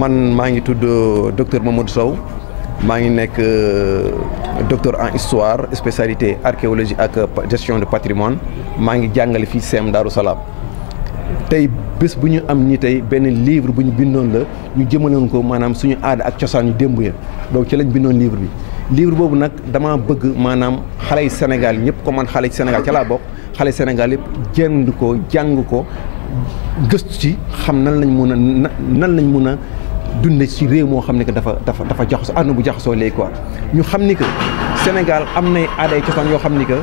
man maa ngi tudd docteur Mamadou Sow maa ngi nekk docteur en histoire spécialité archéologie ak gestion de patrimoine maa ngi jàngale fii CEM Darou Salam tey bés bu ñu am nii tey benn livre bu ñu bindoon la ñu jëmaloon ko maanaam suñu aada ak cosaan yu démb ya donc ci lañ bindoon livre bi livre boobu nag dama bëgg maanaam xale yi Sénégal ñëpp ko man xale yi Sénégal ca laa bokk xale yi Sénégal yëpp jënd ko jàng ko gëstu ci xam nan lañ mun a nan lañ mun a dunde ci réew moo xam ne que dafa jaxasoo àdduna bu jaxasoo léegi quoi ñu xam ni que Sénégal am nay aaday cosaan yoo xam ni que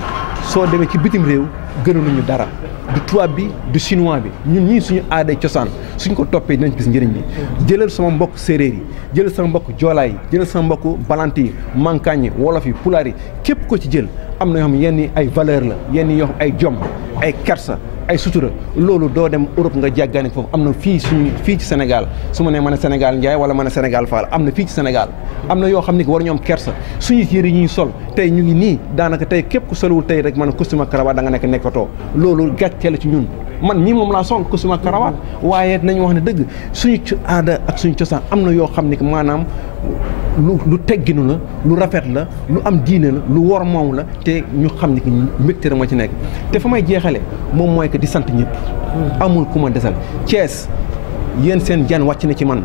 soo demee ci bitim réew gënaluñu dara du tubaab bi du chinois bi ñun ñii suñu aaday cosaan suñ ko toppee dinañ gis njëriñ bi jëlal sama mbokk séeréer yi jëlal sama mbokk joolaa yi jëlal sama mbokk balanti yi mankaañ yi wolof yi pulaar yi képp ko ci jël am na yoo xam yenn ay valeur la yenn yoo xam ay jom ay kersa ay sutura loolu doo dem Europe nga jàggaane foofu am na fii ci Sénégal su ma nee mën a Sénégal Ndiaye wala mën a Sénégal Fall am na fii ci Sénégal am na yoo xam ne que war ñoom kersa suñu yëre yi ñuy sol tey ñu ngi nii daanaka tey képp ku solowul tey rek man costume ak cravate da nga nekkatoo loolu gàcce la ci ñun man mii moom laa sol costume ak cravate waaye nañu wax ne dëgg suñu aada ak suñu cosaan am na yoo xam ne que maanaam lu tegginu la lu rafet la lu am diine la lu wor moom la te ñu xam ni que mbégte moo ci nekk te fa may jeexale moom mooy que di sant ñëpp amul ku ma desal Thiès yéen seen jan wàcc na ci man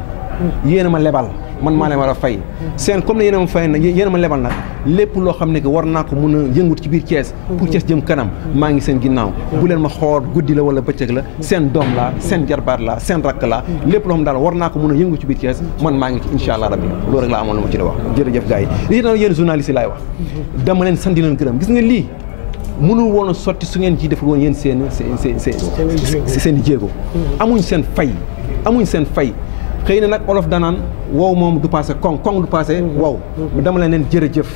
yéen a ma lebal man maa leen war a fay seen comme ne yéen a ma fay nag yéen a ma lebal nag lépp loo xam ne que war naa ko mun a yëngut ci biir Thiès pour Thiès jëm kanam maa ngi seen ginnaaw bu leen ma xool guddi la wala bëccëg la seen doom la seen jarbaat la seen rakk la lépp loo xam daal war naa ko mun a yëngu ci biir Thiès man maa ngi ci incha allah rabbi loolu rek laa amoon lu ma ci la wax jërëjëf gars yi lii nag yéen journalistes yi laay wax dama leen sant di leen gërëm gis nga lii mënul woon a sotti su ngeen ci def woon yéen seen i jéego amuñ seen fay xëy na nag olof danaan wow moom du passé koŋ du passé wow dama la neen jërëjëf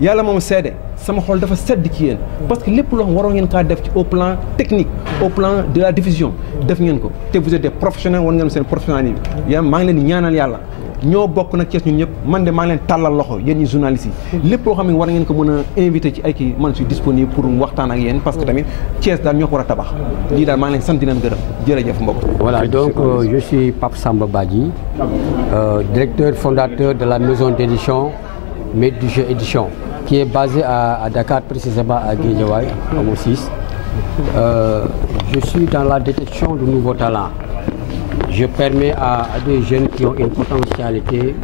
yàlla moom seede sama xol dafa sedd ci yéen parce que lépp loo xam waroon ngeen kaa def ci au plan technique au plan de la diffusion def ngeen ko te vous êtes des professionnels war ngeen seen professionnalisme yaa maa ngi leen di ñaanal yàlla ñoo bokk nag Thiès ñun ñëpp man de maa ngi leen tàllal loxo yéen ñi journalistes yi lépp loo xam ne war ngeen ko mën a invité ci ay kii man suis disponible pour waxtaan ak yéen parce que tamit Thiès daal ñoo ko war a tabax lii daal maa ngi leen sant di leen gërëm jërëjëf mbokk. Voilà donc je suis Pape Samba Badji directeur fondateur de la maison d'édition Maître du Jeu Édition qui est basée à Dakar précisément à Guédiawaye Hamo 6. Je suis dans la détection de nouveaux talents. Je permets à des jeunes qui ont une potentialité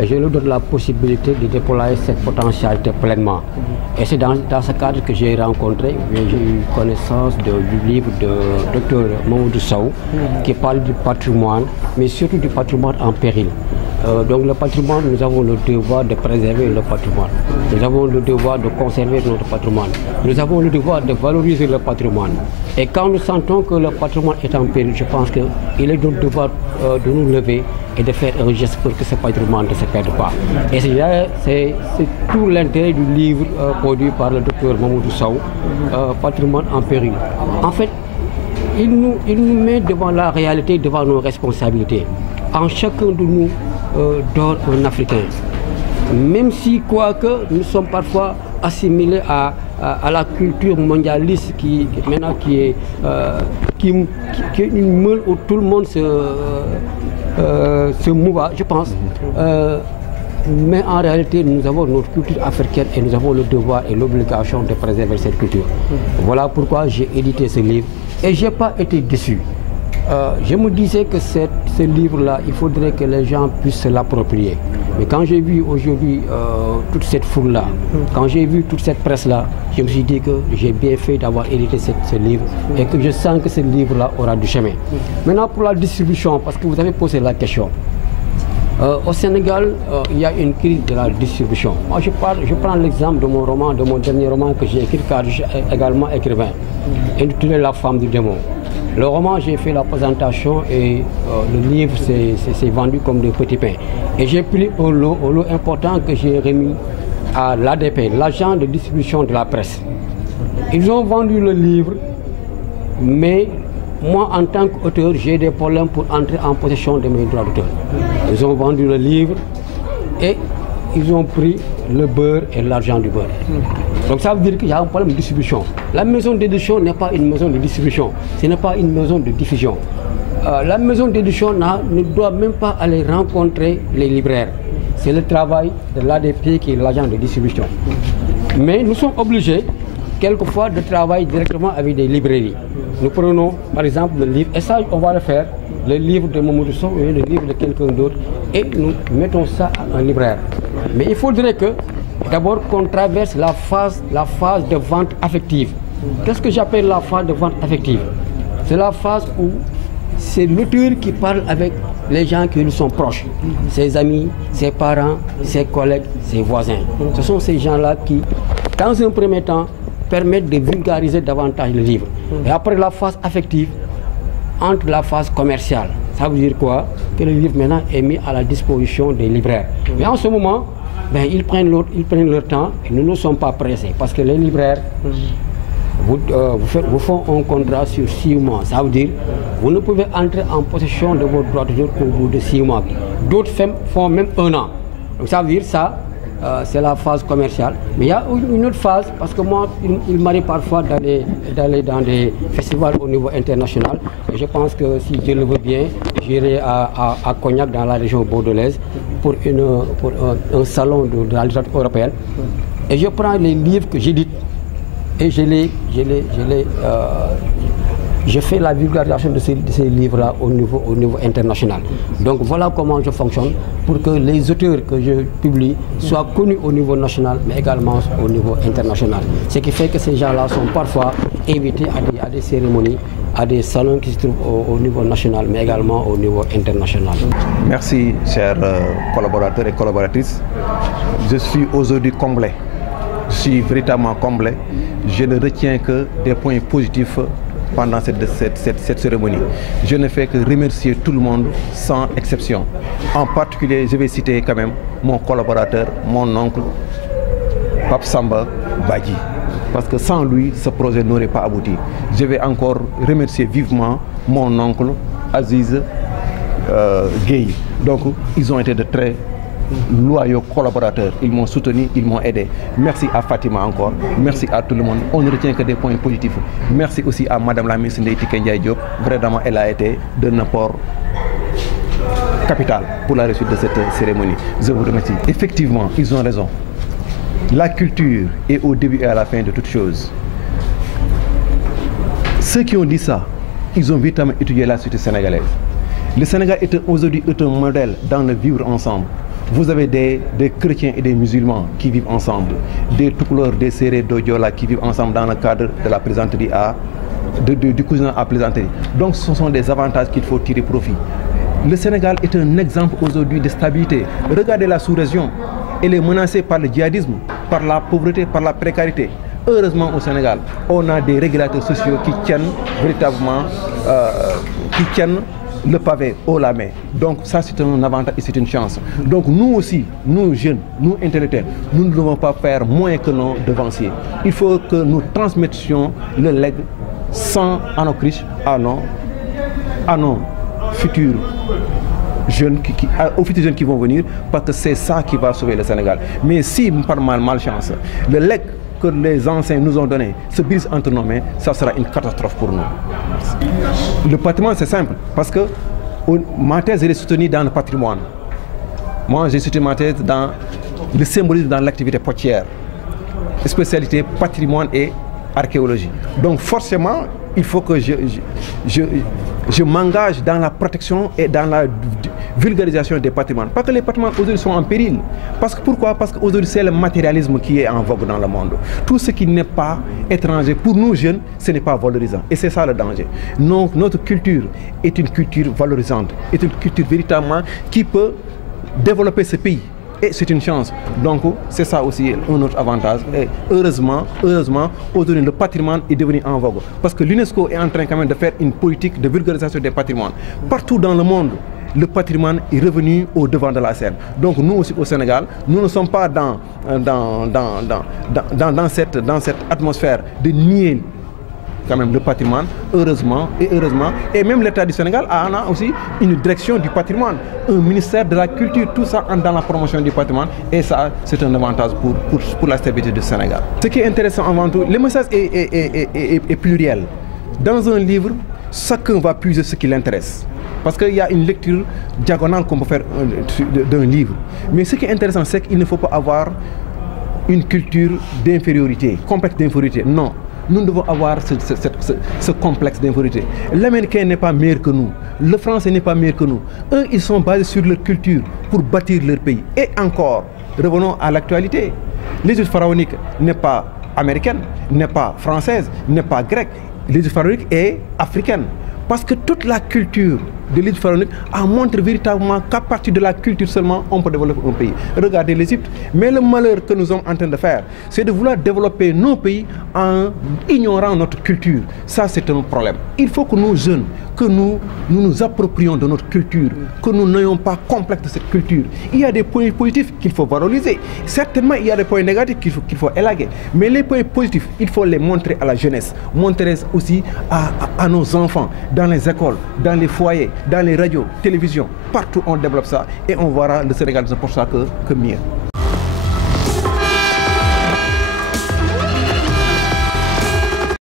et je leur donne la possibilité de déployer cette potentialité pleinement. Et c'est dans ce cadre que j'ai rencontré, j'ai eu connaissance du livre de Dr Mamadou Sow qui parle du patrimoine, mais surtout du patrimoine en péril. Donc le patrimoine, nous avons le devoir de préserver le patrimoine. Nous avons le devoir de conserver notre patrimoine. Nous avons le devoir de valoriser le patrimoine. Et quand nous sentons que le patrimoine est en péril, je pense qu'il est notre devoir de nous lever et de faire un geste pour que ce patrimoine ne se perde pas. Et c'est tout l'intérêt du livre produit par le docteur Mamadou Sow, Patrimoine en péril. En fait, il nous met devant la réalité, devant nos responsabilités. En chacun de nous dort un Africain. Même si, quoique, nous sommes parfois assimilés à la culture mondialiste qui est une meule où tout le monde se mouva, je pense. Mais en réalité, nous avons notre culture africaine et nous avons le devoir et l'obligation de préserver cette culture. Voilà pourquoi j'ai édité ce livre et je n'ai pas été déçu. Je me disais que ce livre-là, il faudrait que les gens puissent se l'approprier. Mais quand j'ai vu aujourd'hui toute cette foule-là, quand j'ai vu toute cette presse-là, je me suis dit que j'ai bien fait d'avoir édité ce livre et que je sens que ce livre-là aura du chemin. Maintenant, pour la distribution, parce que vous avez posé la question. Au Sénégal, il y a une crise de la distribution. Moi, je prends l'exemple de mon roman, de mon dernier roman que j'ai écrit, car je suis également écrivain, intitulé La femme du démon. Le roman, j'ai fait la présentation et le livre s'est vendu comme des petits pains. Et j'ai pris un lot important que j'ai remis à l'ADP, l'agent de distribution de la presse. Ils ont vendu le livre, mais moi, en tant qu'auteur, j'ai des problèmes pour entrer en possession de mes droits d'auteur. Ils ont vendu le livre et ils ont pris le beurre et l'argent du beurre. Donc ça veut dire qu'il y a un problème de distribution. La maison d'édition n'est pas une maison de distribution, ce n'est pas une maison de diffusion. la maison d'édition ne doit même pas aller rencontrer les libraires. C'est le travail de l'ADP qui est l'agent de distribution. Mais nous sommes obligés, quelquefois, de travailler directement avec des librairies. Nous prenons, par exemple, le livre, et ça, on va le faire, le livre de Mamadou Sow et le livre de quelqu'un d'autre, et nous mettons ça à un libraire. Mais il faudrait que, d'abord, qu'on traverse la phase de vente affective. Qu'est-ce que j'appelle la phase de vente affective? C'est la phase où c'est l'auteur qui parle avec les gens qui lui sont proches, ses amis, ses parents, ses collègues, ses voisins. Ce sont ces gens-là qui, dans un premier temps, permettent de vulgariser davantage le livre. Et après la phase affective, entre la phase commerciale, ça veut dire quoi? Que le livre maintenant est mis à la disposition des libraires. Mais en ce moment, ils prennent leur temps et nous ne sommes pas pressés parce que les libraires vous font un contrat sur 6 mois. Ça veut dire vous ne pouvez entrer en possession de vos droits d'auteur qu'au bout de 6 mois. D'autres font même 1 an. Donc ça veut dire ça, c'est la phase commerciale. Mais il y a une autre phase, parce que moi, il m'arrive parfois d'aller dans des festivals au niveau international. Et je pense que si Dieu le veut bien, j'irai à Cognac, dans la région bordelaise, pour un salon de la littérature européenne. Et je prends les livres que j'édite et je fais la vulgarisation de ces livres-là au niveau international. Donc voilà comment je fonctionne pour que les auteurs que je publie soient connus au niveau national, mais également au niveau international. Ce qui fait que ces gens-là sont parfois invités à des cérémonies, à des salons qui se trouvent au niveau national, mais également au niveau international. Merci, chers collaborateurs et collaboratrices. Je suis aujourd'hui comblé. Je suis véritablement comblé. Je ne retiens que des points positifs pendant cette cérémonie. Je ne fais que remercier tout le monde sans exception. En particulier, je vais citer quand même mon collaborateur, mon oncle, Pape Samba Badji. Parce que sans lui, ce projet n'aurait pas abouti. Je vais encore remercier vivement mon oncle Aziz Gueye. Donc, ils ont été de très loyaux collaborateurs. Ils m'ont soutenu, ils m'ont aidé. Merci à Fatima encore. Merci à tout le monde. On ne retient que des points positifs. Merci aussi à Madame la ministre Ndeye Tické Ndiaye Diop. Vraiment, elle a été d'un apport capital pour la réussite de cette cérémonie. Je vous remercie. Effectivement, ils ont raison. La culture est au début et à la fin de toute chose. Ceux qui ont dit ça, ils ont véritablement étudié la société sénégalaise. Le Sénégal est aujourd'hui un modèle dans le vivre ensemble. Vous avez des chrétiens et des musulmans qui vivent ensemble, des Toucouleurs, des Sérés, d'Odiola qui vivent ensemble dans le cadre de la plaisanterie du cousinat à plaisanterie. Donc ce sont des avantages qu'il faut tirer profit. Le Sénégal est un exemple aujourd'hui de stabilité. Regardez la sous-région, elle est menacée par le djihadisme, par la pauvreté, par la précarité. Heureusement au Sénégal, on a des régulateurs sociaux qui tiennent véritablement, le pavé haut la main. Donc ça c'est un avantage et c'est une chance. Donc nous aussi, nous jeunes, nous intellectuels, nous ne devons pas faire moins que nos devanciers. Il faut que nous transmettions le legs sans anocriche à nos futurs jeunes, aux futurs jeunes qui vont venir, parce que c'est ça qui va sauver le Sénégal. Mais si par malchance, le legs que les anciens nous ont donné se brise entre nos mains, ça sera une catastrophe pour nous. Le patrimoine, c'est simple, parce que ma thèse, elle est soutenue dans le patrimoine. Moi, j'ai soutenu ma thèse dans le symbolisme dans l'activité portière, spécialité patrimoine et archéologie. Donc forcément, il faut que je m'engage dans la protection et dans la vulgarisation des patrimoines. Pas que les patrimoines aujourd'hui sont en péril. Pourquoi? Parce qu'aujourd'hui c'est le matérialisme qui est en vogue dans le monde. Tout ce qui n'est pas étranger, pour nous jeunes, ce n'est pas valorisant. Et c'est ça le danger. Notre culture est une culture valorisante, est une culture véritablement qui peut développer ce pays. Et c'est une chance. Donc c'est ça aussi un autre avantage. Et heureusement, aujourd'hui le patrimoine est devenu en vogue. Parce que l'UNESCO est en train quand même de faire une politique de vulgarisation des patrimoines. Partout dans le monde, le patrimoine est revenu au devant de la scène. Donc nous aussi au Sénégal, nous ne sommes pas dans cette atmosphère de nier quand même le patrimoine, heureusement. Et même l'État du Sénégal a aussi une direction du patrimoine, un ministère de la culture, tout ça dans la promotion du patrimoine. Et ça, c'est un avantage pour la stabilité du Sénégal. Ce qui est intéressant avant tout, le message est pluriel. Dans un livre, chacun va puiser ce qui l'intéresse. Parce qu'il y a une lecture diagonale qu'on peut faire d'un livre. Mais ce qui est intéressant, c'est qu'il ne faut pas avoir une culture d'infériorité, complexe d'infériorité. Non, nous devons avoir ce complexe d'infériorité. L'Américain n'est pas meilleur que nous, le Français n'est pas meilleur que nous. Eux, ils sont basés sur leur culture pour bâtir leur pays. Et encore, revenons à l'actualité. L'égypte pharaonique n'est pas américaine, n'est pas française, n'est pas grecque. L'égypte pharaonique est africaine. Parce que toute la culture de l'Égypte pharaonique a montré véritablement qu'à partir de la culture seulement, on peut développer un pays. Regardez l'Égypte. Mais le malheur que nous sommes en train de faire, c'est de vouloir développer nos pays en ignorant notre culture. Ça, c'est un problème. Il faut que nous, jeunes, que nous nous approprions de notre culture, que nous n'ayons pas complexe de cette culture. Il y a des points positifs qu'il faut valoriser. Certainement, il y a des points négatifs qu'il faut élaguer. Mais les points positifs, il faut les montrer à la jeunesse, montrer aussi à nos enfants, dans les écoles, dans les foyers, dans les radios, télévisions. Partout, on développe ça et on verra le Sénégal ne se porte ça que mieux.